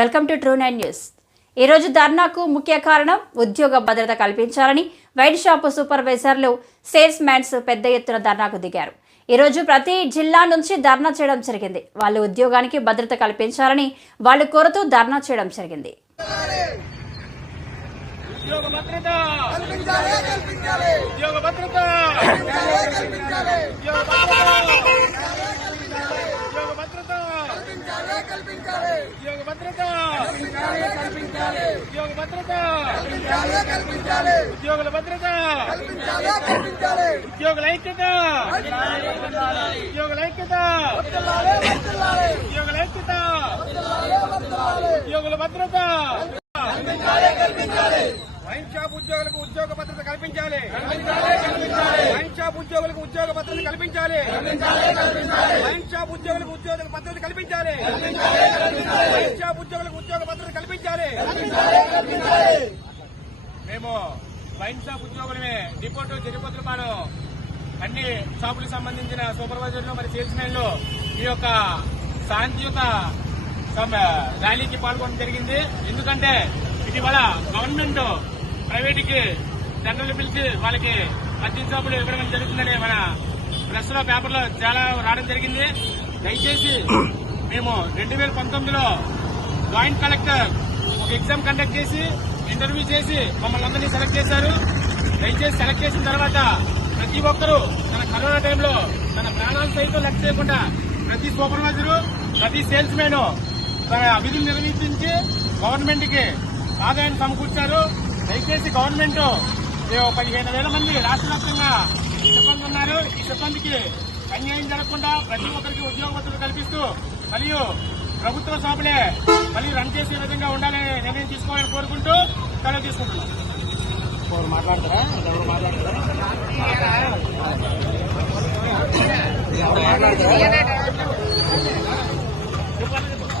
Welcome to true 9 news. ఈ రోజు ధర్నాకు ముఖ్య కారణం ఉద్యోగ భద్రత కల్పించాలని వైన్ షాపు సూపర్వైజర్లు, సేల్స్ మ్యాన్స్ పెద్ద ఎత్తున ధర్నాకు దిగారు. ఈ రోజు ప్రతి జిల్లా నుంచి ధర్నా చేయడం జరిగింది. వాళ్ళు ఉద్యోగానికి భద్రత కల్పించాలని వాళ్ళు కోరుతూ ధర్నా చేయడం జరిగింది. వైన్ షాప్ ఉద్యోగులకు ఉద్యోగ భద్రత కల్పించాలి. వైన్ షాప్ ఉద్యోగులకు ఉద్యోగ భద్రత కల్పించాలి. వైన్ షాప్ ఉద్యోగులకు ఉద్యోగ భద్రత కల్పించాలి. వైన్ షాప్ ఉద్యోగులకు ఉద్యోగ భద్రత కల్పించాలి. మేము వైన్ షాప్ ఉద్యోగులమే డిపోటు జరిపోతులపాడు అన్ని షాపులకు సంబంధించిన సూపర్వైజర్లు మరి సేల్స్ మెన్లు ఈ యొక్క శాంతియుత ర్యాలీకి పాల్గొనడం జరిగింది. ఎందుకంటే ఇటీవల గవర్నమెంట్ ప్రైవేట్కి టెండర్లు పిలిచి వాళ్ళకి మద్యం షాపులు ఇవ్వడం జరుగుతుందని మన ప్రెస్ లో పేపర్లో చాలా రావడం జరిగింది. దయచేసి మేము 2019లో జాయింట్ కలెక్టర్ ఒక ఎగ్జామ్ కండక్ట్ చేసి ఇంటర్వ్యూ చేసి మమ్మల్ని అందరినీ సెలెక్ట్ చేశారు. దయచేసి సెలెక్ట్ చేసిన తర్వాత ప్రతి ఒక్కరూ తన కరోనా టైంలో తన ప్రాణాలు సైతం లెక్క చేయకుండా ప్రతి సూపర్వైజరు, ప్రతి సేల్స్ మెన్ తన విధులు నిర్వహించి గవర్నమెంట్ కి ఆదాయాన్ని సమకూర్చారు. దయచేసి గవర్నమెంట్ 15,000 మంది రాష్ట్ర వ్యాప్తంగా సిబ్బంది ఉన్నారు. ఈ సిబ్బందికి అన్యాయం జరగకుండా ప్రతి ఒక్కరికి ఉద్యోగ భద్రత కల్పిస్తూ మరియు ప్రభుత్వ షాపులే మళ్ళీ రన్ చేసే విధంగా ఉండాలని నిర్ణయం తీసుకోవాలని కోరుకుంటూ సెలవు తీసుకుంటున్నాం.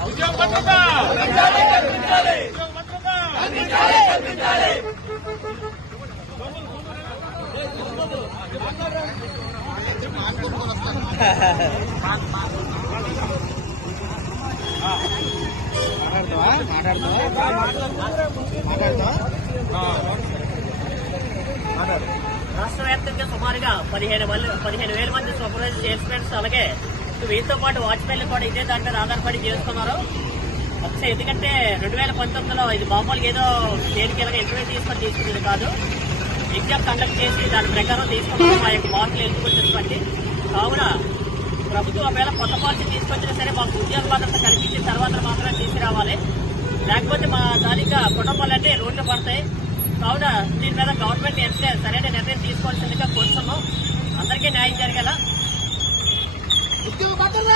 ఉద్యోగ భద్రత రాష్ట్ర వ్యాప్తంగా సుమారుగా 15,000 మంది సూపర్వైజర్ సేల్స్ మెన్స్ అలాగే వీటితో పాటు వాచ్మెన్లు కూడా ఇదే దాని మీద ఆధారపడి చేస్తున్నారు. ఒకసారి ఎందుకంటే 2019లో ఇది మామూలుగా ఏదో దేనికి ఇలాగ ఇంటర్వ్యూ తీసుకునేది కాదు. ఎగ్జామ్ కండక్ట్ చేసి దాని ప్రకారం తీసుకున్నాం. మా యొక్క మార్కులు ఎన్నుకుంటున్నటువంటి కావున ప్రభుత్వం ఒకవేళ కొత్త పాలసీ తీసుకొచ్చినా సరే మాకు ఉద్యోగ భద్రత కల్పించిన తర్వాత మాత్రమే తీసుకురావాలి. లేకపోతే మా తాలూకా కుటుంబాలన్నీ రోడ్లు పడతాయి. కావున దీని మీద గవర్నమెంట్ ఎంత సరైన నిర్ణయం తీసుకోవాల్సిందిగా కోరుతున్నాం. అందరికీ న్యాయం జరిగేలా ఉద్యోగ భద్రత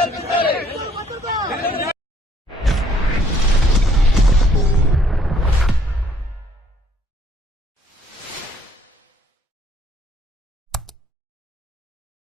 కల్పించాలి.